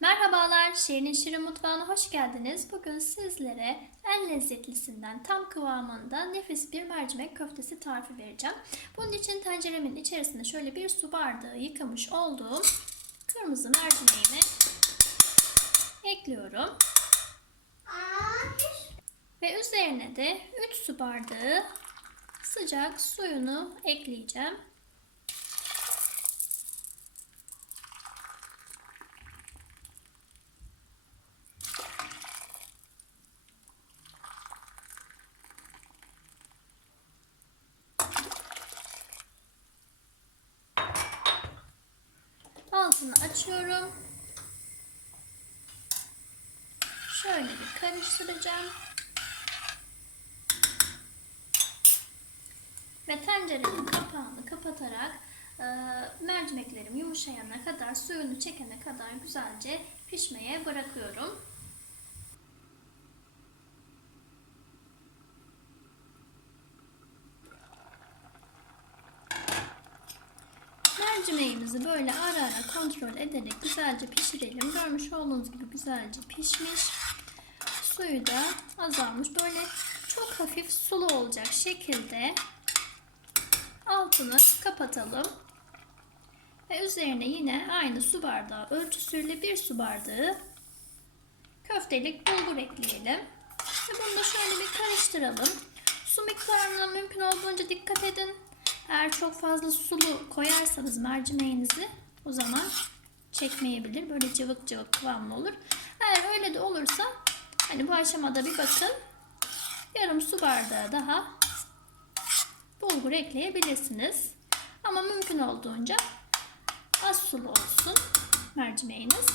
Merhabalar, Şirin Şirin Mutfağı'na hoş geldiniz. Bugün sizlere en lezzetlisinden tam kıvamında nefis bir mercimek köftesi tarifi vereceğim. Bunun için tenceremin içerisine şöyle bir su bardağı yıkamış olduğum kırmızı mercimeğimi ekliyorum. Ve üzerine de 3 su bardağı sıcak suyunu ekleyeceğim. Altını açıyorum. Şöyle bir karıştıracağım. Ve tencerenin kapağını kapatarak e, mercimeklerim yumuşayana kadar, suyunu çekene kadar güzelce pişmeye bırakıyorum. Mercimeğimizi böyle ara ara kontrol ederek güzelce pişirelim. Görmüş olduğunuz gibi güzelce pişmiş. Suyu da azalmış. Böyle çok hafif sulu olacak şekilde altını kapatalım. Ve üzerine yine aynı su bardağı ölçüsüyle bir su bardağı köftelik bulgur ekleyelim. Ve bunu da şöyle bir karıştıralım. Su miktarına mümkün olduğunca dikkat edin. Eğer çok fazla sulu koyarsanız mercimeğinizi o zaman çekmeyebilir. Böyle cıvık cıvık kıvamlı olur. Eğer öyle de olursa hani bu aşamada bir bakın. Yarım su bardağı daha bulgur ekleyebilirsiniz. Ama mümkün olduğunca az sulu olsun mercimeğiniz.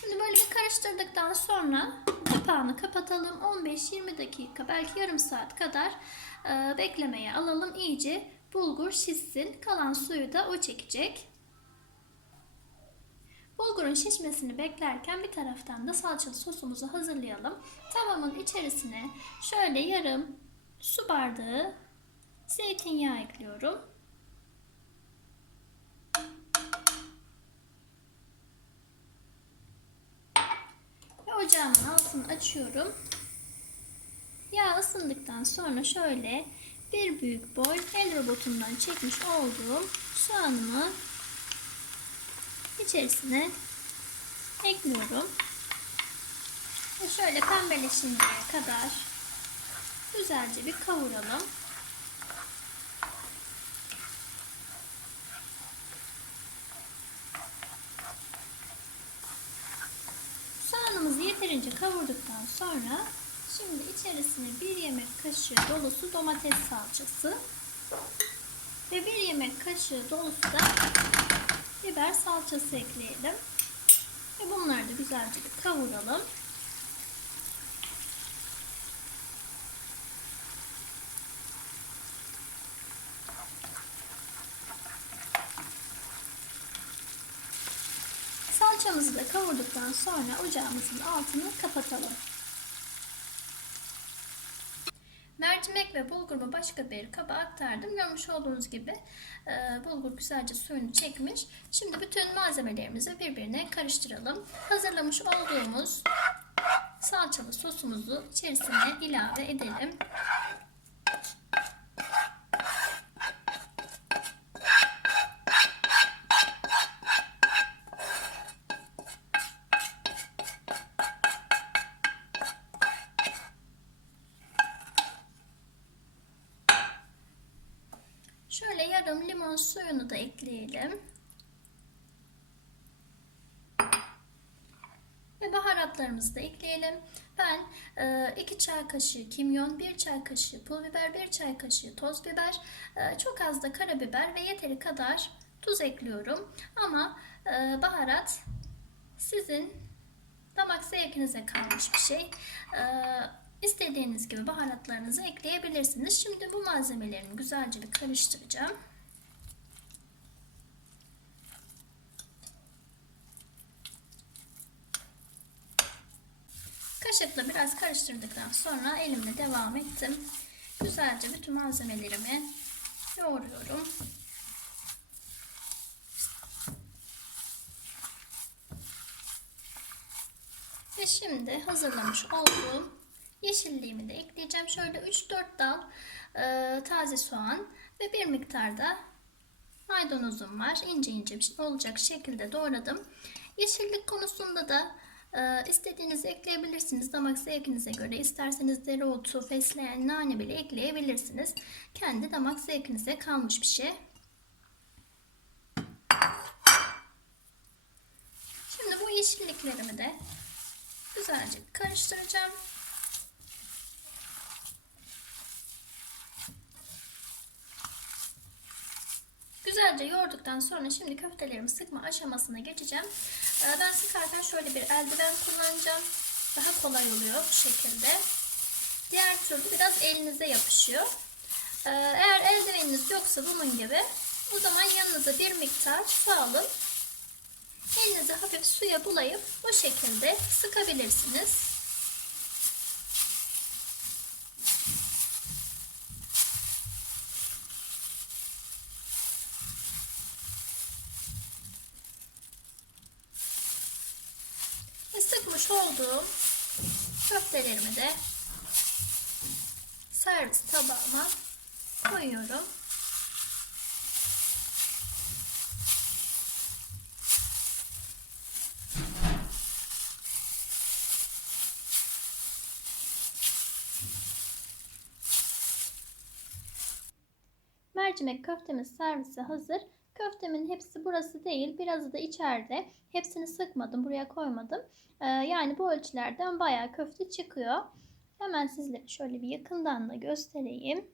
Şimdi böyle bir karıştırdıktan sonra kapağını kapatalım. 15-20 dakika belki yarım saat kadar beklemeye alalım. İyice bulgur şişsin. Kalan suyu da o çekecek. Bulgurun şişmesini beklerken bir taraftan da salçalı sosumuzu hazırlayalım. Tavamın içerisine şöyle yarım su bardağı zeytinyağı ekliyorum. Ve ocağımın altını açıyorum. Yağ ısındıktan sonra şöyle bir büyük boy el robotundan çekmiş olduğum soğanımı içerisine ekliyorum. Ve şöyle pembeleşinceye kadar güzelce bir kavuralım. Soğanımızı yeterince kavurduktan sonra içerisine bir yemek kaşığı dolusu domates salçası ve bir yemek kaşığı dolusu da biber salçası ekleyelim. Ve bunları da güzelce bir kavuralım. Salçamızı da kavurduktan sonra ocağımızın altını kapatalım. Mercimek ve bulgurumu başka bir kaba aktardım. Görmüş olduğunuz gibi e, bulgur güzelce suyunu çekmiş. Şimdi bütün malzemelerimizi birbirine karıştıralım. Hazırlamış olduğumuz salçalı sosumuzu içerisine ilave edelim. Şöyle yarım limon suyunu da ekleyelim. Ve baharatlarımızı da ekleyelim. Ben 2 e, çay kaşığı kimyon, 1 çay kaşığı pul biber, 1 çay kaşığı toz biber, e, çok az da karabiber ve yeteri kadar tuz ekliyorum. Ama e, baharat sizin damak zevkinize kalmış bir şey. İstediğiniz gibi baharatlarınızı ekleyebilirsiniz. Şimdi bu malzemelerimi güzelce bir karıştıracağım. Kaşıkla biraz karıştırdıktan sonra elimle devam ettim. Güzelce bütün malzemelerimi yoğuruyorum. Ve şimdi hazırlamış olduğum yeşilliğimi de ekleyeceğim. Şöyle 3-4 dal e, taze soğan ve bir miktar da maydanozum var. İnce ince olacak şekilde doğradım. Yeşillik konusunda da e, istediğinizi ekleyebilirsiniz. Damak zevkinize göre isterseniz dereotu, fesleğen, nane bile ekleyebilirsiniz. Kendi damak zevkinize kalmış bir şey. Şimdi bu yeşilliklerimi de güzelce karıştıracağım. Güzelce yoğurduktan sonra şimdi köftelerimi sıkma aşamasına geçeceğim. Ee, Ben sıkarken şöyle bir eldiven kullanacağım. Daha kolay oluyor bu şekilde. Diğer türlü biraz elinize yapışıyor. Ee, Eğer eldiveniniz yoksa bunun gibi o zaman yanınıza bir miktar su alın. Elinizi hafif suya bulayıp bu şekilde sıkabilirsiniz. Sıkmış olduğum köftelerimi de servis tabağıma koyuyorum. Mercimek köftemiz servise hazır. Köftemin hepsi burası değil, birazı da içeride. Hepsini sıkmadım, buraya koymadım. Ee, yani bu ölçülerden bayağı köfte çıkıyor. Hemen sizlere şöyle bir yakından da göstereyim.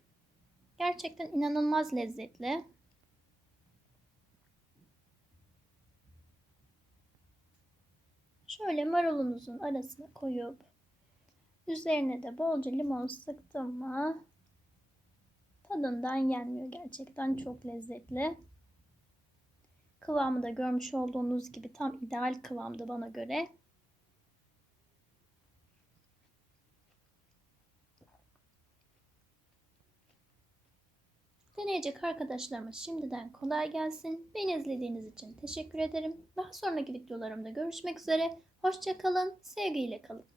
Gerçekten inanılmaz lezzetli. Şöyle marulunuzun arasına koyup üzerine de bolca limon sıktım mı tadından yenmiyor. Gerçekten çok lezzetli. Kıvamı da görmüş olduğunuz gibi tam ideal kıvamda bana göre. Deneyecek arkadaşlarıma şimdiden kolay gelsin. Beni izlediğiniz için teşekkür ederim. Daha sonraki videolarımda görüşmek üzere. Hoşçakalın, sevgiyle kalın.